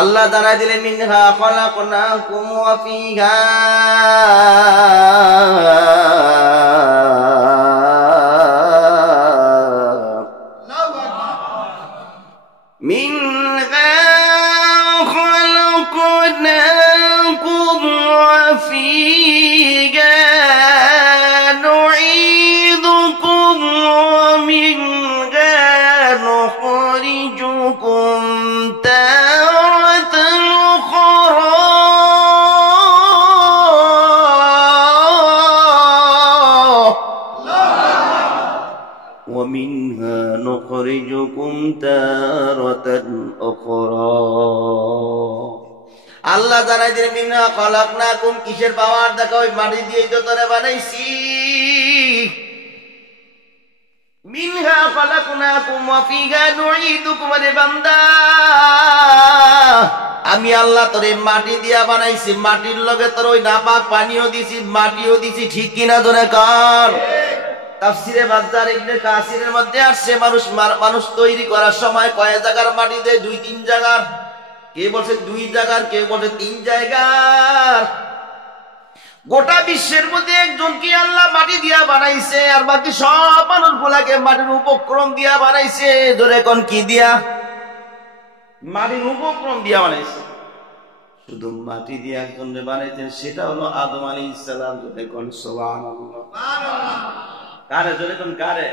আল্লাহ জানাই দিলেন মিনহা খলাকনাকুম ওয়া ফিহা মিনহা খলাকনাকুম ওয়া ফিহা নুঈদুকুম ওয়া মিনহা নুখরিজুকুম ومنها نخرجكم تارة أخرى আল্লাহ জানাই দিলেন মিনহা খলাকনাকুম কিসের পাওয়ার দেখো ওই মাটি দিয়ে তো তোরে বানাইছি মিনহা খলাকনাকুম ওয়া ফিহা নুঈদুকুম রে বান্দা আমি আল্লাহ তোরে মাটি দিয়া বানাইছি মাটির লগে তোর ওই নাপাক পানিও দিছি মাটিও দিছি ঠিক কিনা জোরে কর তাফসিরে বাজ্জার ইবনে কাসিরের মধ্যে আসছে মানুষ তৈরি করার সময় কয় জায়গার মাটি দেয় 2-3 জায়গার কে বলছে 2 জায়গার কে বলছে 3 জায়গার গোটা বিশ্বের মধ্যে একজনকে আল্লাহ মাটি দিয়া বানাইছে আর বাকি সব মানুষগুলাকে মাটির উপক্রম দিয়া বানাইছে জোরে কোন কি দিয়া মাটির উপক্রম দিয়া বানাইছে শুধু মাটি দিয়ে একজনকে বানাইছেন সেটা হলো আদম আলাইহিস সালাম জোরে কোন সুবহানাল্লাহ কারে জোরে কোন কারে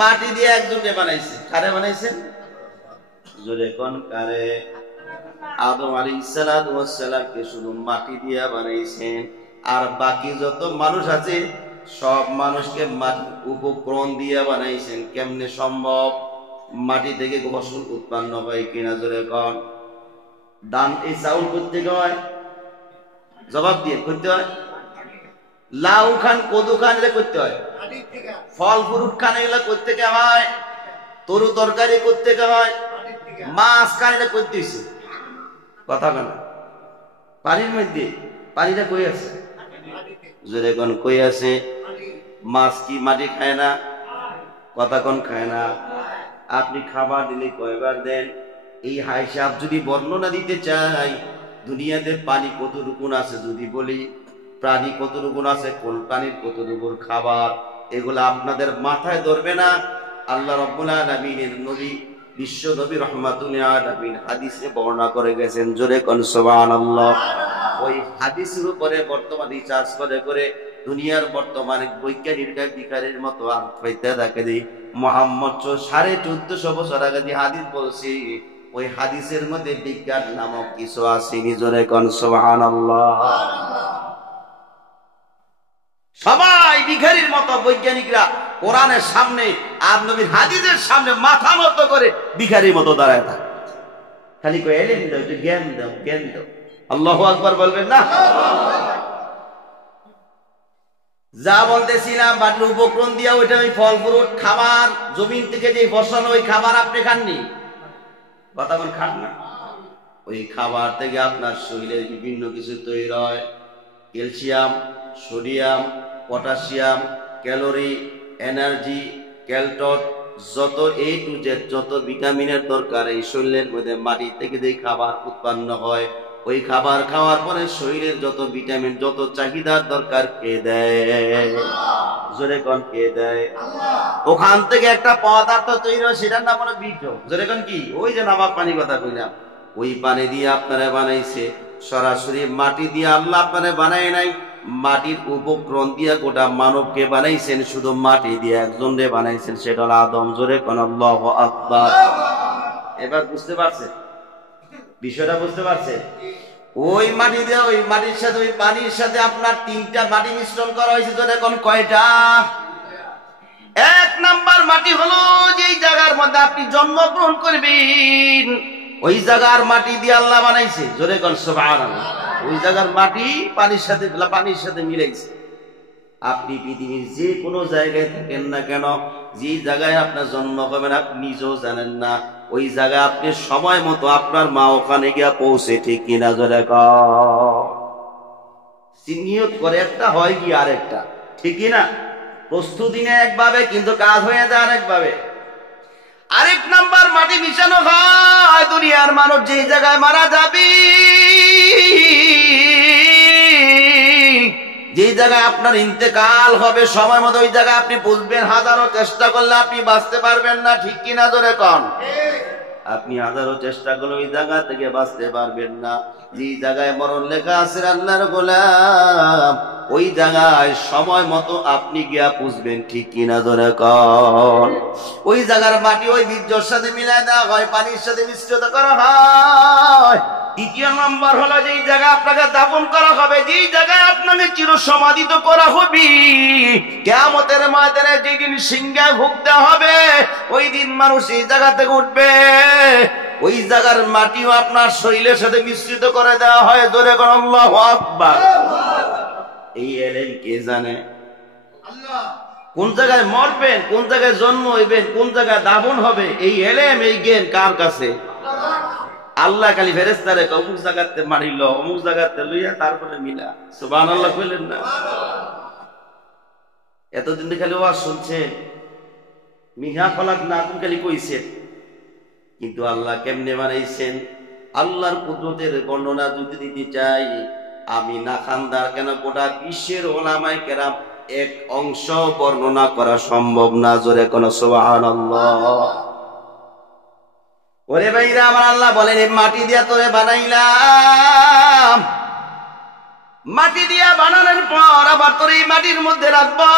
মাটি দিয়ে একজনকে বানাইছে কারে বানাইছেন জোরে কোন কারে আদম আলাইহিস সালামকে শুধু মাটি দিয়ে বানাইছেন আর বাকি যত মানুষ আছে সব মানুষকে মাটির উপক্রম দিয়ে বানাইছেন কেমনে সম্ভব মাটি থেকে ফসল উৎপন্ন হয় কিনা জোরে কোন ধান এই চাউল করতে হয় জবাব দিয়ে করতে হয় লাউ খান কদু খান এটা করতে হয় ফল ফ্রুট খান এগুলা করতে কে হয় তরু তরকারি করতে কে হয় মাছ খান এটা করতে হইছে কথা কেন পানির মধ্যে পানিটা কই আছে জোরে কোন কই আছে মাছ কি মাটি খায় না কথা কোন খায় না আপনি খাবার দিলে কয়বার দেন এই হিসাব যদি বর্ণনা দিতে চাই দুনিয়াতে পানি কতটুকু আছে যদি বলি প্রাণী কতটুকু আছে কোন প্রাণীর কতটুকুর খাবার এগুলো আপনাদের মাথায় ধরবে না আল্লাহ রাব্বুল আলামিনের নবী বিশ্ব নবী রাহমাতুল আলামিন হাদিসে বর্ণনা করে গেছেন জোরে কোন সুবহানাল্লাহ ওই হাদিসের উপরে বর্তমান রিসার্চ করে দুনিয়ার বর্তমানে বৈজ্ঞানিকরা বিকারের মতো আর পাইতে থাকে যে মুহাম্মদ 1450 বছর আগে যে হাদিস বলছি ওই হাদিসের মধ্যে বিজ্ঞান নামক কিছু আছে জোরে কোন সুবহানাল্লাহ সবাই ভিখারির মতো বৈজ্ঞানিকরা কোরআনের সামনে আর নবীর হাদিসের সামনে মাথা নত করে ভিখারির মতো দাঁড়ায় থাকে খালি কই এলেন দাও জ্ঞান দাও আল্লাহু আকবার বলবেন না যা বলতেছিলাম বাটলু উপক্রম দিয়া ওইটা ওই ফল ফ্রুট খাবার জমিন থেকে যে ফসল ওই খাবার আপনি খাননি কথা বল খান না ওই খাবার থেকে আপনার শরীরের বিভিন্ন কিছু তৈরি হয় calcium sodium potassium calorie energy ক্যালটট যত এ টু জেড যত ভিটামিনের দরকার এই শরীরের মধ্যে মাটি থেকে যে খাবার উৎপন্ন হয় ওই খাবার খাওয়ার পরে শরীরের যত ভিটামিন যত চাহিদার দরকার কে দেয় জোরে কোন কে দেয় ওখান থেকে একটা পদার্থ তৈরি হয় সেটার নাম হলো বীর্য জোরে কোন কি ওই যে নামাক পানি কথা কইলাম ওই পানি দিয়ে আপনারা বানাইছে সরাসরি মাটি দিয়ে আল্লাহ আপনারা বানায় নাই মাটির উপক্রম দিয়ে গোটা মানবকে বানাইছেন শুধু মাটি দিয়ে একজনকে বানাইছেন সেটা হলো আদম জোরে কোন আল্লাহু আকবার এবার বুঝতে পারছেন বিষয়টা বুঝতে পারছেন ওই মাটি দিয়ে ওই মাটির সাথে ওই পানির সাথে আপনার 3টা মাটি মিশ্রণ করা হয়েছে জোরে কোন কয়টা এক নাম্বার মাটি হলো যেই জায়গার মধ্যে আপনি জন্মগ্রহণ করবেন ওই জায়গার মাটি দিয়ে আল্লাহ বানাইছে জোরে কোন সুবহানাল্লাহ ওই জায়গার মাটি পানির সাথে মিলাইছে আপনি পৃথিবীর যে কোনো জায়গায় থাকেন না কেন যে জায়গায় আপনার জন্ম হবেন আপনি নিজেও জানেন না ওই জায়গায় আপনি সময় মতো আপনার মা ওখানে গিয়া পৌঁছে ঠিক কিনা জোরে নিয়ত করে একটা হয় কি আরেকটা ঠিক কিনা প্রস্তুতি নেয় একভাবে কিন্তু কাজ হয়ে যায় আরেকভাবে আরেক নাম্বার মাটি মিশানো হয় দুনিয়ার মানুষ যেই জায়গায় মারা যাবে, যেই জায়গায় আপনার ইন্তেকাল হবে সময় মতো ওই জায়গায় আপনি বুঝবেন, হাজারো চেষ্টা করলে আপনি বাঁচতে পারবেন না, ঠিক কিনা জোরে কন? আপনি হাজারো চেষ্টা করলে ওই জায়গা থেকে বাঁচতে পারবেন না। যে জায়গায় মরণ লেখা আছে আল্লাহর গোলাম, ওই জায়গায় সময় মতো আপনি গিয়া বুঝবেন, ঠিক কিনা জোরে কন? ওই জায়গার মাটি ওই বীর্যর সাথে মিলাই দেওয়া হয়, পানির সাথে মিশ্রিত করা হয়। দ্বিতীয় নম্বর হলো যেই জায়গায় আপনাকে দাফন করা হবে, যেই জায়গায় আপনাকে চিরসমাধিত করা হবে, কিয়ামতের ময়দানে যেদিন সিংহায় ভুগতে হবে, ওই দিন মানুষ এই জায়গা থেকে উঠবে, ওই জায়গার মাটিও আপনার শরীরের সাথে মিশ্রিত করে দেওয়া হয়। জোরে কোন আল্লাহু আকবার। এই এলেম কে জানে? আল্লাহ। কোন জায়গায় মরবেন, কোন জায়গায় জন্ম হইবেন, কোন জায়গায় দাফন হবে, এই এলেম এই জ্ঞান কার কাছে? আল্লাহ খালি ফেরেশতারে অমুক জায়গাতে মারিল, অমুক জায়গাতে লইয়া তারপরে মিলা। সুবহানাল্লাহ কইলেন না? এতদিন খালি ওয়াজ শুনছেন, মিহা ফলাক না খালি কইছেন, কিন্তু আল্লাহ কেমনে বানাইছেন, আল্লাহর কুদরতের বর্ণনা যদি দিতে চাই, আমি না খানদার কেন গোটা বিশ্বের ওলামায়ে কেরাম এক অংশ বর্ণনা করা সম্ভব না। জোরে কোন সুবহানাল্লাহ। ওরে ভাইরা আমার, আল্লাহ বলেন মাটি দিয়া তোরে বানাইলাম, মাটি দিয়া বানানোর পর আবার তোর এই মাটির মধ্যে রাখবো,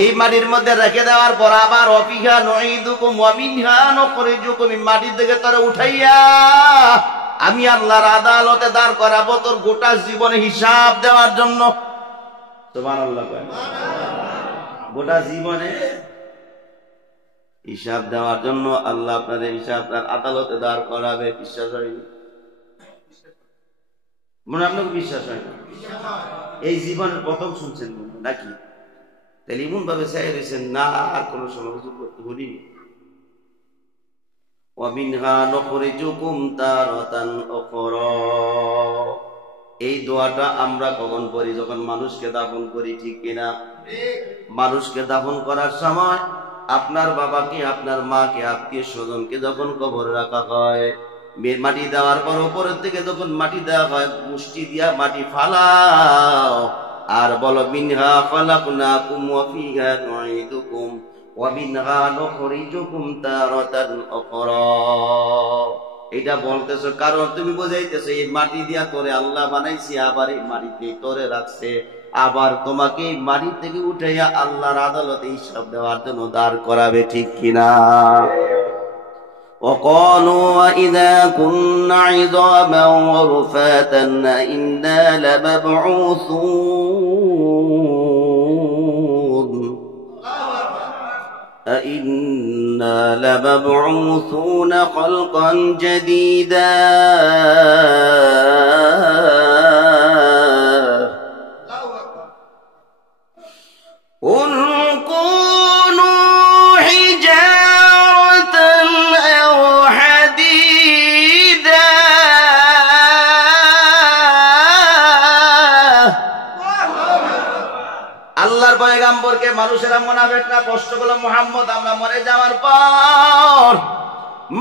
এই মাটির মধ্যে রেখে দেওয়ার পর আবার অফিহা নুঈদুকুম ওয়া মিনহা নুখরিজুকুম, মাটি থেকে তোরে উঠাইয়া আমি আল্লাহর আদালতে দাঁড় করাবো তোর গোটা জীবনে হিসাব দেওয়ার জন্য। সুবহানাল্লাহ। গোটা জীবনে হিসাব দেওয়ার জন্য আল্লাহ আপনাদের হিসাব আদালতে দাঁড় করাবে। বিশ্বাস হয়নি? মনে আপনাকে বিশ্বাস হয় না? এই জীবনের প্রথম শুনছেন নাকি? তাহলে এমন ভাবে চাই রয়েছেন না, আর কোন সময় কিছু করতে বলিনি। ওয়ামিনহা নুখরিজুকুম তারাতান উখরা, এই দোয়াটা আমরা কখন পড়ি? যখন মানুষকে দাফন করি, ঠিক কিনা? মানুষকে দাফন করার সময় আপনার বাবাকে, আপনার মাকে, আত্মীয় স্বজনকে যখন কবরে রাখা হয়, মাটি দেওয়ার পর উপরের থেকে যখন মাটি দেওয়া হয়, মুষ্টি দিয়া মাটি ফালাও আর বলো মিনহা খালাকনাকুম ওয়া ফিহা নুঈদুকুম ওয়া মিনহা নুখরিজুকুম তারাতান উখরা। এটা বলতেছো কারণ তুমি বুঝাইতেছো এই মাটি দিয়া তোরে আল্লাহ বানাইছি, আবার এই মাটিতে তোরে রাখছে, আবার তোমাকে মাটি থেকে উঠাইয়া আল্লাহর আদালতে হিসাব দেওয়ার জন্য দাঁড় করাবে, ঠিক কিনা? وقالوا وإذا كنا عظاما ورفاتا إنا لمبعوثون أئنا لمبعوثون خلقا جديدا قل كونوا حجارة أو حديدا আল্লাহর পয়গাম্বরকে মানুষেরা মুনাফিকরা প্রশ্ন করল, মুহাম্মদ আমরা মরে যাওয়ার পর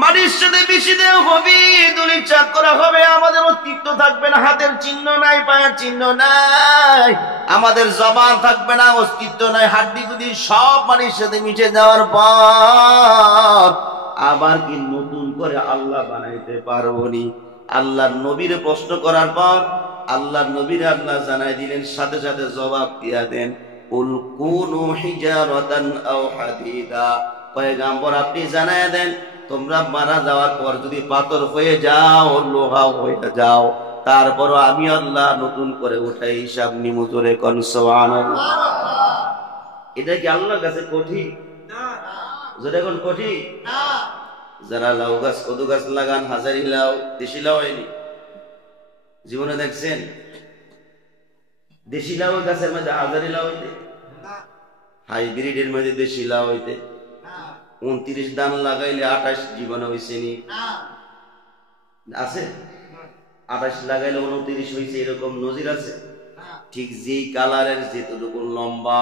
মাটির সাথে বেশি দেহ হবে, দুলিচ্ছাদ করা হবে, আমাদের অস্তিত্ব থাকবে না, হাতের চিহ্ন নাই, পায়ের চিহ্ন নাই, আমাদের জবান থাকবে না, অস্তিত্ব নাই, হাড্ডি গুদি সব মাটির সাথে মিশে যাওয়ার পর আবার কি নতুন করে আল্লাহ বানাইতে পারবনি? আল্লাহর নবীর প্রশ্ন করার পর আল্লাহর নবীর আল্লাহ জানাই দিলেন, সাথে সাথে জবাব দিয়া দেন, কুল কুনু হিজারাতান আও হাদিদা। পয়গম্বর আপনি জানায় দেন, তোমরা মারা যাওয়ার পর যদি পাথর হয়ে যাও, লোহা হয়ে যাও, তারপরও আমি আল্লাহ নতুন করে উঠাই হিসাব নিমু। জোরে কোন সুবহানাল্লাহ। এটা কি আল্লাহর কাছে কঠিন? জোরে কোন কঠিন? যারা লাউ গাছ, কদু গাছ লাগান, হাজারি লাউ, দেশি লাউ হয়নি জীবনে দেখছেন? দেশি লাউ গাছের মধ্যে হাজারি লাউ হইতে, হাইব্রিডের মধ্যে দেশি লাউ হইতে 29 দান লাগাইলে 28 জীবনে হয়েছে নি? আছে? 28 লাগাইলে 29 হয়েছে, এরকম নজির আছে? ঠিক যেই কালারের, যেটুকু লম্বা,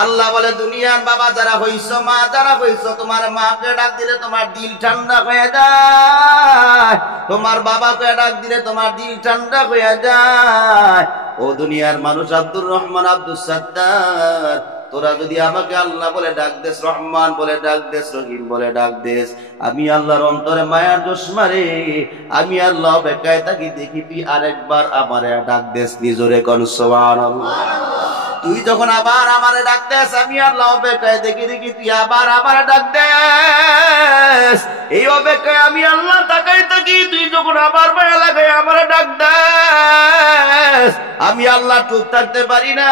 আল্লাহ বলে দুনিয়ার বাবা যারা হইছো, মা যারা হইছো, তোমার মাকে ডাক দিলে তোমার দিল ঠান্ডা হয়ে যায়, তোমার বাবাকে ডাক দিলে তোমার দিল ঠান্ডা হয়ে যায়। ও দুনিয়ার মানুষ, আব্দুর রহমান, আব্দুল সাত্তার, তোরা যদি আমাকে আল্লাহ বলে ডাক দেস, রহমান বলে ডাক দেস, রহিম বলে ডাক দেস, আমি আল্লাহর অন্তরে মায়ার জোশ মারে, আমি আল্লাহ বেকায় থাকি, দেখি তুই আরেকবার আমারে ডাক দেস, নিজরে কোন সুবহানাল্লাহ। তুই যখন আবার আমারে ডাক দেস, আমি আল্লাহ অপেক্ষায় দেখি তুই আবার আমারে ডাক দেস। এই অপেক্ষায় আমি আল্লাহ তাকাই থাকি, তুই যখন আবার মায়া লাগাই আমারে ডাক দেস, আমি আল্লাহ চুপ থাকতে পারি না,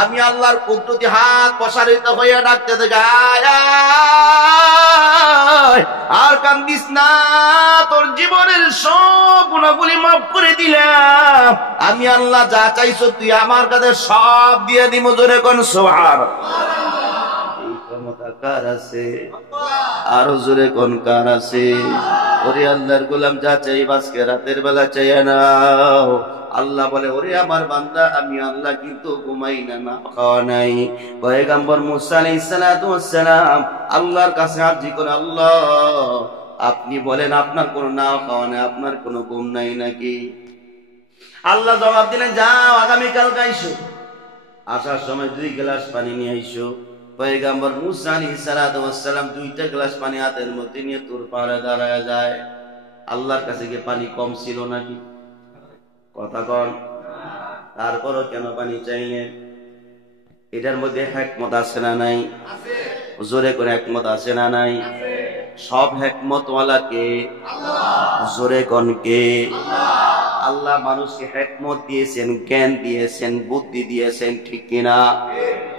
আমি আল্লাহর কুদরতি হাত প্রসারিত হয়ে ডাকতে থাকি, আর কান্দিস না, তোর জীবনের সব গুণাগুলি মাফ করে দিলাম, আমি আল্লাহ যা চাইছো তুই আমার কাছে সব দিয়ে দিব, জোরে কোন সুবহানাল্লাহ। এই ক্ষমতা কার আছে? আরো জোরে কোন কার আছে? ওরে আল্লাহর গোলাম, যা চাই আজকে রাতের বেলা চাইয়া নাও। আল্লাহ বলে, ওরে আমার বান্দা, আমি আল্লাহ কিন্তু ঘুমাই না, না খাওয়া নাই। পয়গম্বর মুসা আলাইহিস সালাতু ওয়াস সালাম আল্লাহর কাছে আরজি করে, আল্লাহ আপনি বলেন আপনার কোনো না খাওয়া নাই, আপনার কোনো ঘুম নাই নাকি? আল্লাহ জবাব দিলেন, যাও আগামীকাল আইসো, আসার সময় 2 গ্লাস পানি নিয়ে আইসো। পয়গম্বর মুসা আলাইহিস সালাতু ওয়াস সালাম 2টা গ্লাস পানি হাতের মধ্যে নিয়ে তুর পাহাড়ে দাঁড়ায় যায়। আল্লাহর কাছে কি পানি কম ছিল নাকি? কথা কন। তারপরও কেন পানি চাইলেন? এটার মধ্যে হিকমত আছে না নাই? জোরে করে হিকমত আছে না নাই? সব হিকমত ওয়ালা কে? জোরে কোন কে? আল্লাহ মানুষকে হিকমত দিয়েছেন, জ্ঞান দিয়েছেন, বুদ্ধি দিয়েছেন, ঠিক কিনা?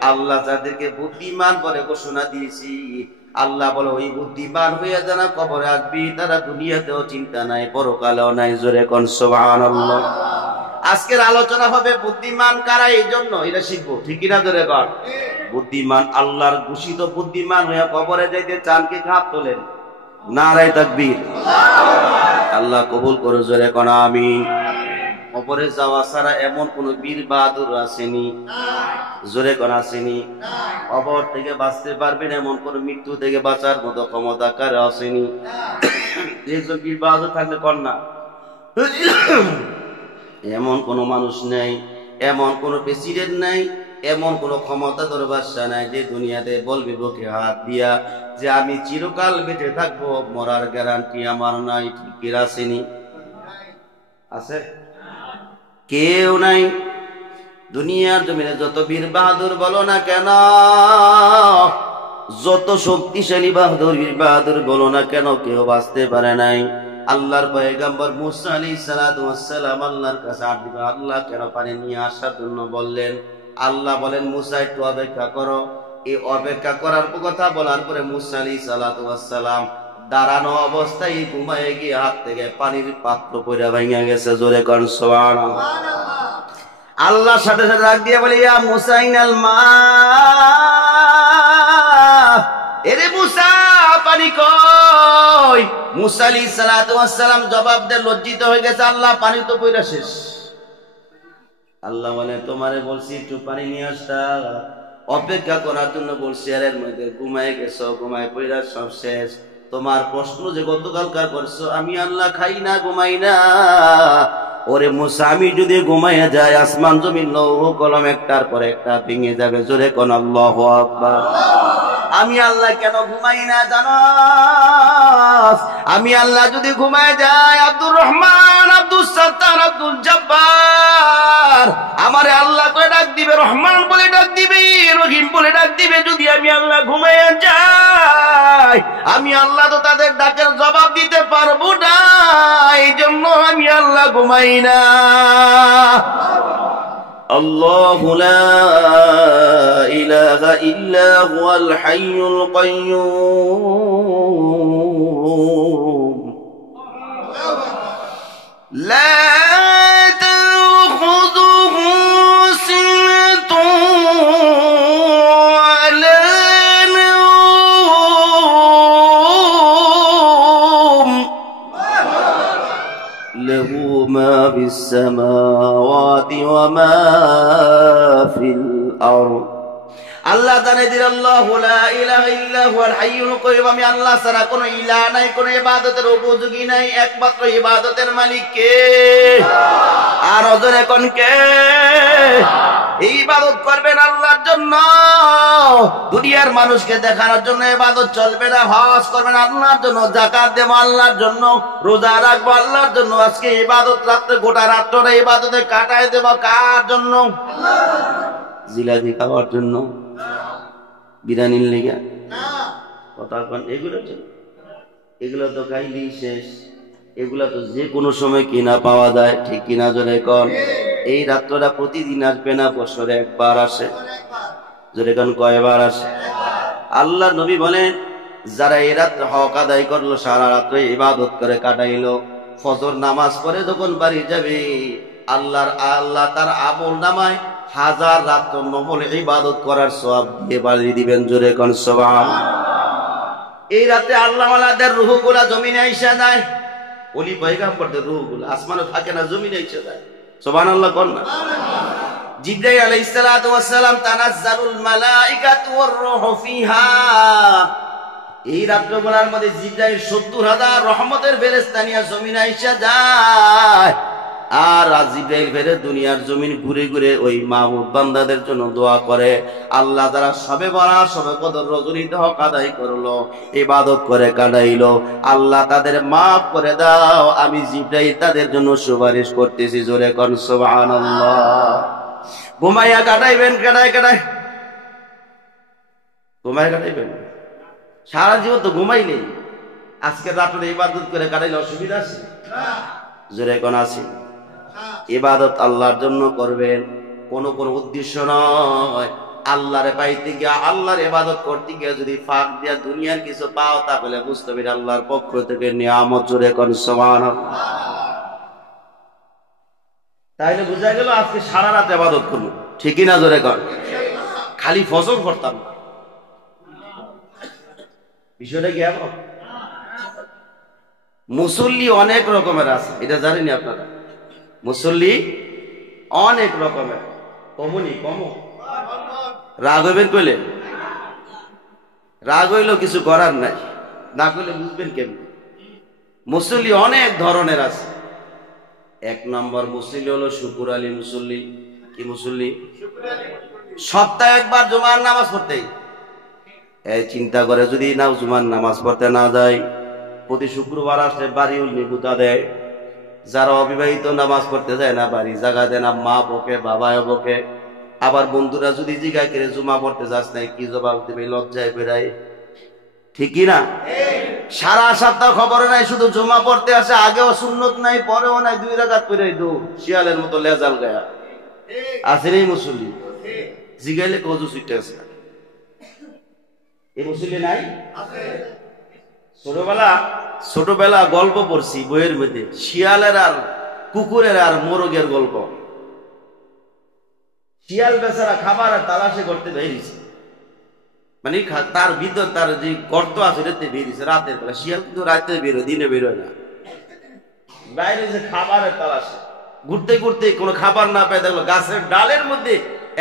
আল্লাহ যাদেরকে বুদ্ধিমান বলে ঘোষণা দিয়েছি, আল্লাহ বলে ওই বুদ্ধিমান হয়ে যারা কবরে আসবি, তারা দুনিয়াতেও চিন্তা নাই, পরকালেও নাই, জোরে কোন সুবহানাল্লাহ। আজকের আলোচনা হবে বুদ্ধিমান কারা, এই জন্য এটা শিখবো, ঠিক কিনা? জোরে কোন। বুদ্ধিমান আল্লাহর ঘোষিত বুদ্ধিমান হয়ে কবরে যাইতে চান কি? হাত তোলেন, নারায়ে তাকবীর। আল্লাহ কবুল করো, জোরে কোন আমিন। কবরে যাওয়া ছাড়া এমন কোন বীর বাহাদুর আসেনি, জোরে কোন আসেনি? কবর থেকে বাঁচতে পারবেন এমন কোন, মৃত্যু থেকে বাঁচার মতো ক্ষমতা কার আসেনি? একজন বীর বাহাদুর থাকলে কর না, এমন কোন মানুষ নেই, এমন কোন প্রেসিডেন্ট নাই, এমন কোন ক্ষমতাধর বাদশা নাই যে দুনিয়াতে বলবি বুকে হাত দিয়া যে আমি চিরকাল বেঁচে থাকবো, মরার গ্যারান্টি আমার নাই, ঠিক আসেনি? আছে? কেউ নাই। দুনিয়ার জমিনে যত বীর বাহাদুর বলো না কেন, যত শক্তিশালী বাহাদুর বীর বাহাদুর বলো না কেন, কেউ বাঁচতে পারে নাই। আল্লাহর পয়গম্বর মুসা আলাইহিস সালাতু ওয়াস সালাম আল্লাহর কাছে আরজি করে, আল্লাহ কেন পানি নিয়ে আসার জন্য বললেন? আল্লাহ বলেন, মুসা একটু অপেক্ষা করো। এই অপেক্ষা করার কথা বলার পরে মুসা আলাইহিস সালাতু ওয়াস সালাম দাঁড়ানো অবস্থায় ঘুমায় গিয়ে হাত থেকে পানির পাত্র পড়ে ভেঙে গেছে, জোরে কোন সুবহানাল্লাহ। আল্লাহর সাথে সাথে ডাক দিয়ে বলে, ইয়া মুসা ইনাল মা, এরে মুসা পানি কই? মুসা আলাইহিস সালাতু ওয়াস সালাম জবাব দিয়ে লজ্জিত হয়ে গেছে, আল্লাহ পানি তো পড়া শেষ। আল্লাহ বলে, তোমারে বলছি একটু পানি নিয়ে আসতা, অপেক্ষা করার জন্য বলছি, এর মধ্যে ঘুমায় গেছো, ঘুমায় পড়া সব শেষ। তোমার প্রশ্ন যে গতকালকার করছো, আমি আল্লাহ খাই না, ঘুমাই না। ওরে মুসা, আমি যদি ঘুমাইয়া যাই, আসমান জমিন লৌহ কলম একটার পর একটা ভেঙে যাবে, জোরে কোন আল্লাহু আকবার। আমি আল্লাহ কেন ঘুমাই না জানো? আমি আল্লাহ যদি ঘুমায় যাই, আব্দুর রহমান, আব্দুল সাত্তার, আব্দুল জব্বার আমারে আল্লাহ করে ডাক দিবে, রহমান বলে ডাক দিবে, রহিম বলে ডাক দিবে। যদি আমি আল্লাহ ঘুমাইয়া যাই, আমি আল্লাহ তো তাদের ডাকের জবাব দিতে পারবো না, এই জন্য আমি আল্লাহ ঘুমাই না। আল্লাহু লা ইলাহা ইল্লা হুয়াল হাইয়ুল কাইয়্যুম লা তাখুযুহু সিনাতুন ওয়ালা নাওম লাহু মা ফিস সামাওয়াতি ওয়া মা ফিল আরদ। আল্লাহ আল্লাহ জানিয়ে দিলেন আল্লাহু লা ইলাহা ইল্লা হুয়াল হাইয়ুল কাইয়ুম, আমি আল্লাহ ছাড়া কোনো ইলাহ নাই, কোনো ইবাদতের উপযোগী নাই, একমাত্র ইবাদতের মালিক কে? আর ওজনে কোন কে? এই ইবাদত করবেন আল্লাহর জন্য, দুনিয়ার মানুষকে দেখানোর জন্য ইবাদত চলবে না। হজ করবেন আল্লাহর জন্য, যাকাত দেব আল্লাহর জন্য, রোজা রাখবো আল্লাহর জন্য। আজকে ইবাদত রাত্রে গোটা রাত্রটা ইবাদতে কাটায় দেব কার জন্য? জিলাপি খাওয়ার জন্য, বিরিয়ানির লেগে কথা কন, এগুলো তো খাইলেই শেষ। এগুলা তো যে কোনো সময় কিনা পাওয়া যায়, ঠিক কিনা জোরে কন? এই রাত্রটা প্রতিদিন আসবে না, বছরে একবার আসে। জোরে কন, কয়বার আসে? আল্লাহ নবী বলেন, যারা এই রাত্রে হক আদায় করলো, সারা রাত্রে ইবাদত করে কাটাইলো, ফজর নামাজ পড়ে যখন বাড়ি যাবে, আল্লাহ তার আমল নামায় 1000 রাত্র নফল ইবাদত করার সওয়াব দিয়ে বাড়ি দিবেন। জোরে কন সুবহানাল্লাহ। এই রাতে আল্লাহ ওয়ালাদের রূহগুলা জমিনে আইসা যায়, ওলি পয়গম্বরদের রূহগুলা আসমানে থাকে না, জমিনে আইসা যায়। সুবহানাল্লাহ কোন না? জিবরাইল আলাইহিস সালাতু ওয়াস সালাম, তানাজ্জালুল মালাইকাতু ওয়ার রূহু ফিহা। এই রাতগুলোর মধ্যে জিবরাইল 70000 রহমতের ফেরেশতা নিয়ে জমিনে আইসা যায়, আর জিবরাইল ফেরে দুনিয়ার জমিন ঘুরে ঘুরে ওই মাহবুব বান্দাদের জন্য দোয়া করে। আল্লাহ যারা সবে বরাত, সবে কদর, রজনীতে হক আদায় করলো, ইবাদত করে কাটাইলো, আল্লাহ তাদের মাফ করে দাও, আমি জিবরাইল তাদের জন্য সুপারিশ করতেছি। জোরে কোন সুবহানাল্লাহ। ঘুমাইয়া কাটাইবেন, ঘুমাইয়া কাটাইবেন সারা জীবন তো ঘুমাইলেই, আজকে রাত্রে ইবাদত করে কাটাইলে অসুবিধা আছে? জোরে কোন আছে? ইবাদত আল্লাহর জন্য করবেন, কোনো উদ্দেশ্য নয়। আল্লাহরে পাইতে গিয়া, আল্লাহর ইবাদত করতে গিয়া যদি ফাঁক দিয়া দুনিয়ার কিছু পাও, তাহলে বুঝতে হবে আল্লাহর পক্ষ থেকে নিয়ামত। জোরে কোন সুবহানাল্লাহ। তাইলে বুঝা গেল আজকে সারা রাত ইবাদত করব, ঠিকই না? জোরে কোন। খালি ফজর করতাম না, বিষয়টা কি এমন? মুসল্লি অনেক রকমের আছে, এটা জানেন আপনারা? মুসল্লি অনেক রকমের। রাগ হইবেন কইলে? রাগ হইলেও কিছু করার নাই, না কইলে বুঝবেন কেমন? মুসল্লি অনেক ধরনের আছে। 1 নম্বর মুসল্লি হলো শুকুর আলী মুসল্লি। কি মুসল্লি? সপ্তাহে একবার জুমার নামাজ পড়তেই চিন্তা করে, যদি না জুমার নামাজ পড়তে না যায়, প্রতি শুক্রবার আসলে বাড়িউল নিগুতা দেয়। যারা অবিবাহিত নামাজ পড়তে যায় না, বাড়ি জায়গা দেয় না, মা বকে, বাবাও বকে। আবার বন্ধুরা যদি জিজ্ঞাসা করে জুমা পড়তে যাস নাই, কি জবাব দেবে? লজ্জায় বেড়ায়, ঠিক না? সারা সপ্তাহ খবর নাই, শুধু জুমা পড়তে আসে, আগেও সুন্নত নাই, পরেও নাই, 2 রাকাত পড়ে দৌড়, শিয়ালের মতো লেজাল গায়া আছে রে মুসল্লি। জিগাইলে কজু ছুটে আছে, এই মুসল্লি নাই? ছোটবেলা গল্প পড়ছি বইয়ের মধ্যে, শিয়ালের আর কুকুরের আর মোরগের গল্প। শিয়াল বেচারা খাবারের তালাশে করতে বেরিয়েছে, মানে তার ভিতর তার যে গর্ত আছে এটাতে বেরিয়েছে রাতের বেলা। শিয়াল কিন্তু রাতে বেরোয়, দিনে বেরোয় না। বাইরে যে খাবারের তালাশে ঘুরতে ঘুরতে কোনো খাবার না পেয়ে দেখলো গাছের ডালের মধ্যে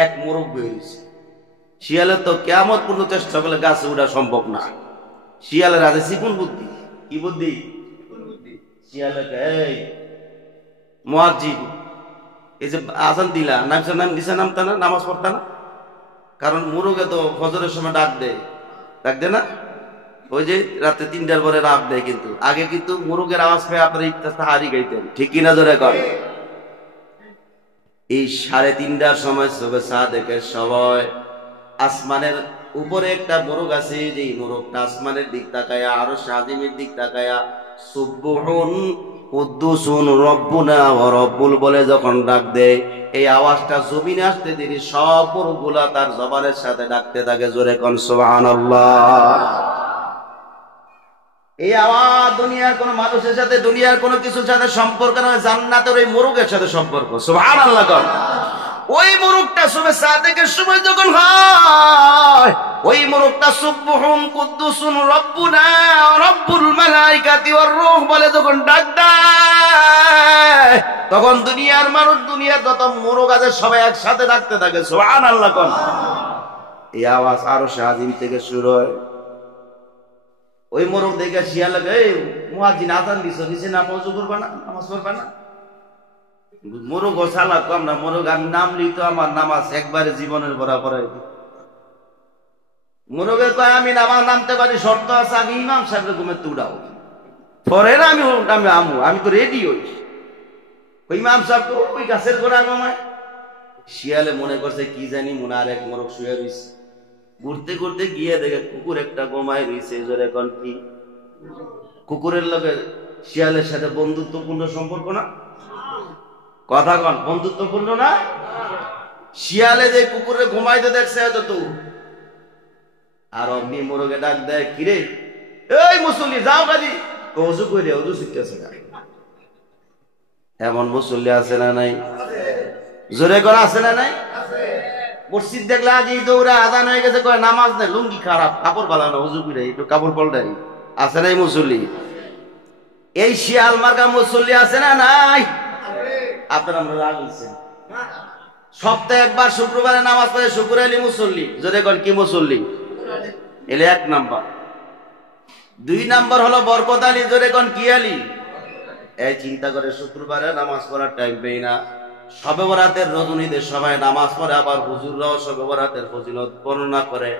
এক মোরগ বেরিয়েছে। শিয়ালের তো কিয়ামত পর্যন্ত চেষ্টা করলে গাছে উঠা সম্ভব না। শিয়ালের আছে চিকুন বুদ্ধি। কি বুদ্ধি? শিয়ালের এই মুয়াজ্জিন, এই যে আজান দিলা, নাম দিছে, নামতা না, নামাজ পড়তা না? কারণ মুরগে তো ফজরের সময় ডাক দেয় না? ওই যে রাতে 3টার পরে ডাক দেয়, কিন্তু আগে কিন্তু মুরগের আওয়াজ পেয়ে আপনারা ইফতারি গাইতেন, ঠিক কিনা জোরে কর? এই 3:30টার সময় সবে সাদেকের সময় আসমানের উপরে একটা মোরগ আছে, যে মোরগটা আসমানের দিক তাকায়া, আরো শাহিমের দিক তাকায়া সুবহুন কুদ্দুসুন রব্বুনা ওয়া রব্বুল বলে যখন ডাক দেয়, এই আওয়াজটা জমিনে আসতে দেরি, সব মোরগগুলা তার জবানের সাথে ডাকতে থাকে। জোরে কোন সুবহানাল্লাহ। এই আওয়াজ দুনিয়ার কোন মানুষের সাথে, দুনিয়ার কোন কিছুর সাথে সম্পর্ক নয়, জান্নাতের ওই মোরগের সাথে সম্পর্ক। সুবহানাল্লাহ কোন। ওই মোরগটা সুবে সাদেকের সময় যখন হয়, ওই মোরগটা সুবহুন কুদ্দুসুন রব্বুনা রব্বুল মালাইকাতি ওয়ার রূহ বলে যখন ডাক দেয়, তখন দুনিয়ার মানুষ, দুনিয়ার যত মোরগ আছে সবাই একসাথে ডাকতে থাকে। সুবহানাল্লাহ কোন। এই আওয়াজ আরো শাহিম থেকে শুরু হয়। ওই মোরগ দেখে শিয়া লাগে, এই মুয়াজ্জিন আযান দিছে, নিচে নাম ওযু করবা না, নামাজ পড়বা না? মোরগ সালা কম না, মোরগ আমি নাম লিতো আমার নামাজ একবারে জীবনের বরাবর। মোরগে কয় আমি নামাজ নামতে পারি, শর্ত আছে আগে ইমাম সাহেবের ঘুমে তুড়াও, পরে না আমি আমি তো রেডি হই। ওই ইমাম সাহেব তো ওই গাছের গোড়া ঘুমায়। শিয়ালে মনে করছে কি জানি মনে আর এক মোরগ শুয়ে রয়েছে। ঘুরতে ঘুরতে গিয়ে দেখে কুকুর একটা গোমায় রয়েছে। জোরে কোন কি? কুকুরের লগে শিয়ালের সাথে বন্ধুত্বপূর্ণ সম্পর্ক না? কথা কন, বন্ধুত্বপূর্ণ না? শিয়ালে যে কুকুরে ঘুমাইতে দেখছে হয়তো তো, আর অগ্নি মোরগে ডাক দেয়, কিরে এই মুসল্লি যাও কাজী, অজু করে অজু শিখতেছে না। এমন মুসল্লি আছে না নাই? জোরে করা আছে না নাই? মসজিদ দেখলে আজ এই দৌড়া আজান হয়ে গেছে, কয় নামাজ নেই, লুঙ্গি খারাপ, কাপড় ভালো না, অজু করে একটু কাপড় পাল্টাই। আছে নাই মুসল্লি? এই শিয়াল মার্কা মুসল্লি আছে না নাই? আপনারা আমরা রাগ হইছেন। সপ্তাহে একবার শুক্রবারে নামাজ পড়ে শুক্র আলী মুসল্লি। জোরে কন কি মুসল্লি? এলে এক নাম্বার। 2 নাম্বার হলো বরকত আলী। জোরে কন কি আলী? এই চিন্তা করে শুক্রবারে নামাজ পড়ার টাইম পেই না, শবে বরাতের রজনীতে সবাই নামাজ পড়ে, আবার হুজুররাও শবে বরাতের ফজিলত বর্ণনা করে,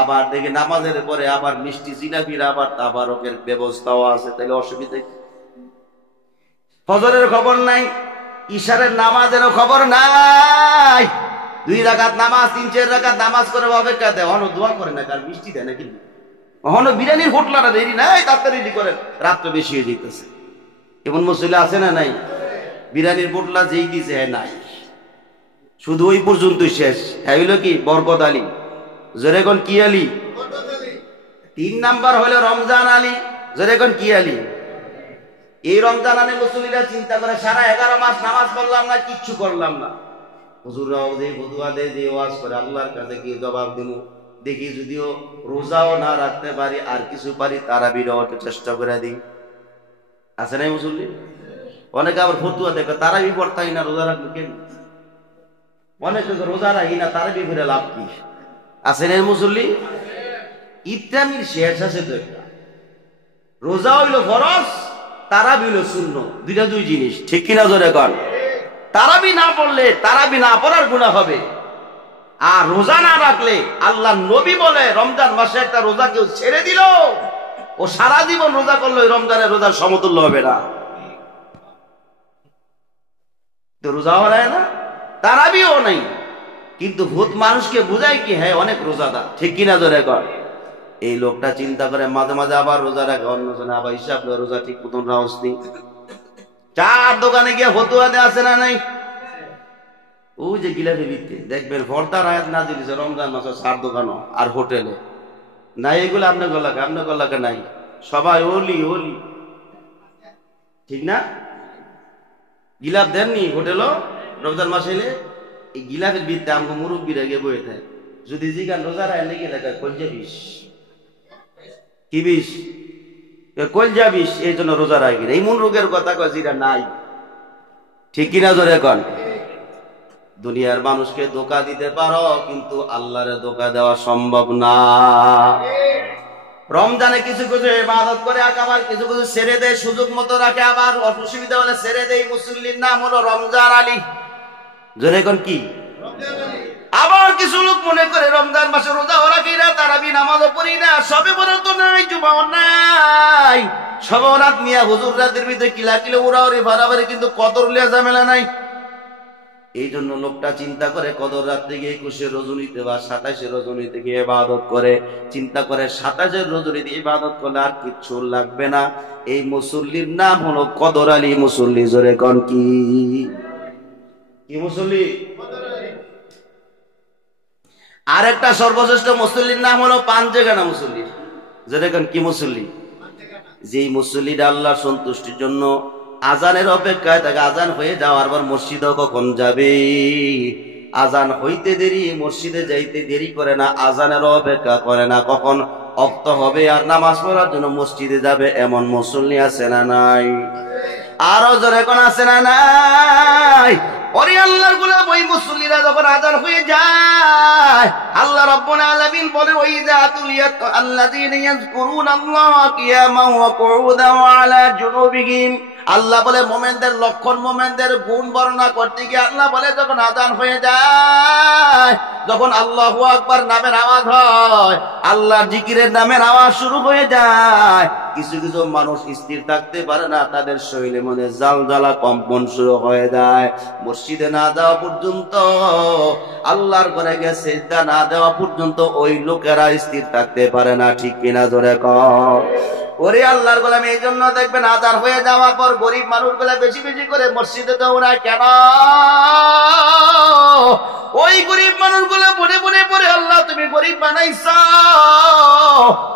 আবার দেখি নামাজের পরে আবার মিষ্টি জিলাপির আবার তাবারকের ব্যবস্থাও আছে। তাহলে অসুবিধা কি? ফজরের খবর নাই, ইশারের নামাজেরও খবর নাই। 2 রাকাত নামাজ, 3-4 রাকাত নামাজ করে অপেক্ষা দেয়, অহনো দোয়া করে না, কার মিষ্টি দেয় না, কিন্তু অহনো বিরিয়ানির হোটলাটা দেরি নাই, তাড়াতাড়ি রেডি করেন, রাত্রে বেশি হয়ে যেতেছে। এমন মুসল্লি আছে না নাই? বিরিয়ানির পোটলা যেই দিছে হ্যাঁ নাই, শুধু ওই পর্যন্তই শেষ। হ্যাঁ হইল কি? বরকত আলী। জোরে কোন কি আলী? 3 নাম্বার হলো রমজান আলী। জোরে কোন কি আলী? এই রমজান আলী মুসল্লিরা চিন্তা করে, সারা 11 মাস নামাজ পড়লাম না, কিচ্ছু করলাম না, হুজুররাও যে বদুয়া দেয়, যে ওয়াজ করে, আল্লাহর কাছে কি জবাব দিব? দেখি যদিও রোজাও না রাখতে পারি, আর কিছু পারি তারাবিরও চেষ্টা করে দিই। আছে নাই মুসল্লি? অনেকে আবার ফতুয়া দেখে তারাবি পড়তাই না, রোজা রাখবো কেন? অনেকে রোজা রাখি না, তারাবি ফিরে লাভ কি? আছে নাই মুসল্লি? ইত্যামির শেষ আছে তো একটা। রোজা হইল ফরজ, তারাবি হইল সুন্নাত, দুইটা দুই জিনিস, ঠিক কিনা জোরে কর? তারাবি না পড়লে তারাবি না পড়ার গুনাহ হবে, আর রোজা না রাখলে আল্লাহ নবী বলে রমজান মাসে একটা রোজা কেউ ছেড়ে দিল, ও সারা জীবন রোজা করলো, রমজানের রোজার সমতুল্য হবে না। তো রোজা হয় না, তারাবিও নাই, কিন্তু ভূত মানুষকে বুঝায় কি হ্যাঁ অনেক রোজাদার, ঠিক কিনা জোরে কর? এই লোকটা চিন্তা করে মাঝে মাঝে আবার রোজা রাখে, অন্যজনে আবার হিসাব করে রোজা ঠিক মতন রাখছি। 4 দোকানে গিয়ে ফতুয়া দেয়া আছে না নাই? ওই যে গিলাফি ভিত্তি দেখবেন পর্দার আয়াত নাজিল হইছে রমজান মাসে 4 দোকানও আর হোটেলে নাই। এগুলো আপনার গলাকে নাই, সবাই ওলি ওলি, ঠিক না? গিলাফ দেননি হোটেলও রমজান মাসে এলে? এই গিলাফের ভিত্তি আমাকে মুরব্বীরা গিয়ে বয়ে থাকে, যদি জিগান রোজা রায় লেগে থাকে কলজা বিষ, কি বিষ? কলজা বিষ, এই জন্য রোজা রায় কিনা, এমন রোগের কথা কয় যেটা নাই, ঠিক কিনা জোরে কন? দুনিয়ার মানুষকে ধোঁকা দিতে পারো, কিন্তু আল্লাহরে ধোঁকা দেওয়া সম্ভব না। রমজানে কিছু কিছু ইবাদত করে, আবার কিছু কিছু ছেড়ে দেয়, সুযোগ মতো রাখে, আবার অসুবিধা হলে ছেড়ে দেয়। মুসল্লির নাম হলো রমজান আলী। জোরে কোন কি? আবার কিছু লোক মনে করে রমজান মাসে রোজা রাখি না, তারাবি নামাজও পড়ি না, সবে বরাত নাই, জুমাও নাই, সবে বরাত নিয়ে হুজুর রাতের ভিতরে কিলা কিলো উড়াউড়ি বাড়াবাড়ি, কিন্তু কদর লিয়া ঝামেলা নাই। এই জন্য লোকটা চিন্তা করে কদর রাত্রে গিয়ে 21 রজনীতে বা 27 রজনীতে গিয়ে ইবাদত করে, চিন্তা করে 27 রজনীতে ইবাদত করলে আর কিচ্ছু লাগবে না। এই মুসল্লির নাম হলো কদর আলী মুসল্লি। জোরে কোন কি? কি মুসল্লি? আর একটা সর্বশ্রেষ্ঠ মুসল্লির নাম হলো পাঞ্জেগানা মুসল্লি। জোরে কোন কি মুসল্লি? যেই মুসল্লিরা আল্লাহর সন্তুষ্টির জন্য আজানের অপেক্ষায় থাকে, আজান হয়ে যাওয়ার পর মসজিদে কখন যাবে, আজান হইতে দেরি, মসজিদে যাইতে দেরি করে না, আজানের অপেক্ষা করে না কখন ওয়াক্ত হবে আর নামাজ পড়ার জন্য মসজিদে যাবে, এমন মুসল্লি আছে না নাই? আরো জোরে কোন আছে না নাই? ওরে আল্লাহর গোলাম, ওই মুসল্লিরা যখন আযান হয়ে যায়, আল্লাহ রাব্বুল আলামিন বলে, ওই জাতুলিয়াত আল্লাযীনা ইয়াযকুরুনাল্লাহা কিয়ামান ওয়া কুউদান ওয়া আলা জুনুবিহিম। আল্লাহ বলে মোমেনদের লক্ষণ, মোমেনদের গুণ বর্ণনা করতে গিয়ে আল্লাহ বলে, যখন আযান হয়ে যায়, যখন আল্লাহু আকবার নামের আওয়াজ হয়, আল্লাহর জিকিরের নামের আওয়াজ শুরু হয়ে যায়, কিছু কিছু মানুষ স্থির থাকতে পারে না, তাদের শরীরের মধ্যে জালজালা কম্পন শুরু হয়ে যায়। মসজিদে না যাওয়া পর্যন্ত, আল্লাহর ঘরে গিয়ে সিজদা না দেওয়া পর্যন্ত ওই লোকেরা স্থির থাকতে পারে না। ঠিক কিনা জোরে কও। ওরে আল্লাহর গোলাম, এই জন্য দেখবেন আযান হয়ে যাওয়ার পর গরিব মানুষগুলা বেশি বেশি করে মসজিদে দৌড়ায়। কেন? ওই গরিব মানুষগুলো মনে মনে পড়ে, আল্লাহ তুমি গরিব বানাইছো,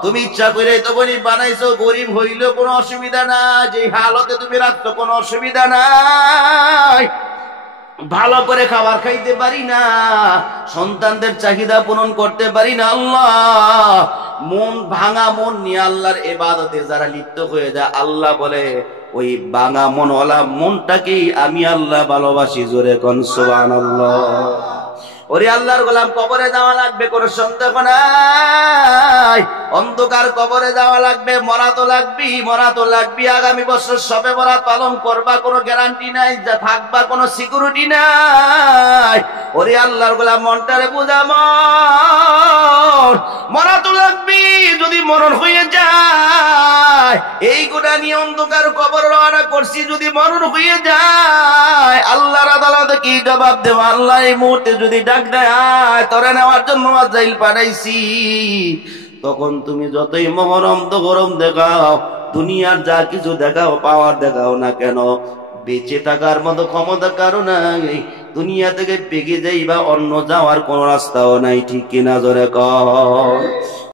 তুমি ইচ্ছা করে তো গরিব বানাইছো, গরিব হইলে কোনো অসুবিধা নাই, যে হালতে তুমি রাখছো কোনো অসুবিধা নাই, ভালো করে খাবার খাইতে পারি না, সন্তানদের চাহিদা পূরণ করতে পারি না। আল্লাহ, মন ভাঙা মন নিয়ে আল্লাহর ইবাদতে যারা লিপ্ত হয়ে যায়, আল্লাহ বলে ওই ভাঙা মনওয়ালা মনটাকেই আমি আল্লাহ ভালোবাসি। জোরে কোন সুবহানাল্লাহ। ওরে আল্লাহর গোলাম, কবরে যাওয়া লাগবে, কোনো সন্দেহ নাই। অন্ধকার কবরে যাওয়া লাগবে, মরা তো লাগবেই, মরা তো লাগবেই। আগামী বছর সবে বরাত পালন করবা, কোনো গ্যারান্টি নাই, যা থাকবা কোনো সিকিউরিটি নাই। ওরে আল্লাহর গোলাম, মনটারে বুঝা, মরা তো লাগবেই। যদি মরণ হয়ে যায়, এই গোটা নিয়ে অন্ধকার কবর রওনা করছি, যদি মরণ হয়ে যায়, আল্লাহর আদালতে কি জবাব দেব? আল্লাহ এই মুহূর্তে যদি ডাক দেয়, তোরে নেওয়ার জন্য আজাইল পাঠাইছি, তখন তুমি যতই মহরম তো গরম দেখাও, দুনিয়ার যা কিছু দেখাও, পাওয়ার দেখাও না কেন, বেঁচে থাকার মতো ক্ষমতা কারো নাই। দুনিয়া থেকে বেগে যাইবা, অন্য যাওয়ার কোন রাস্তাও নাই। ঠিক কিনা জোরে কও।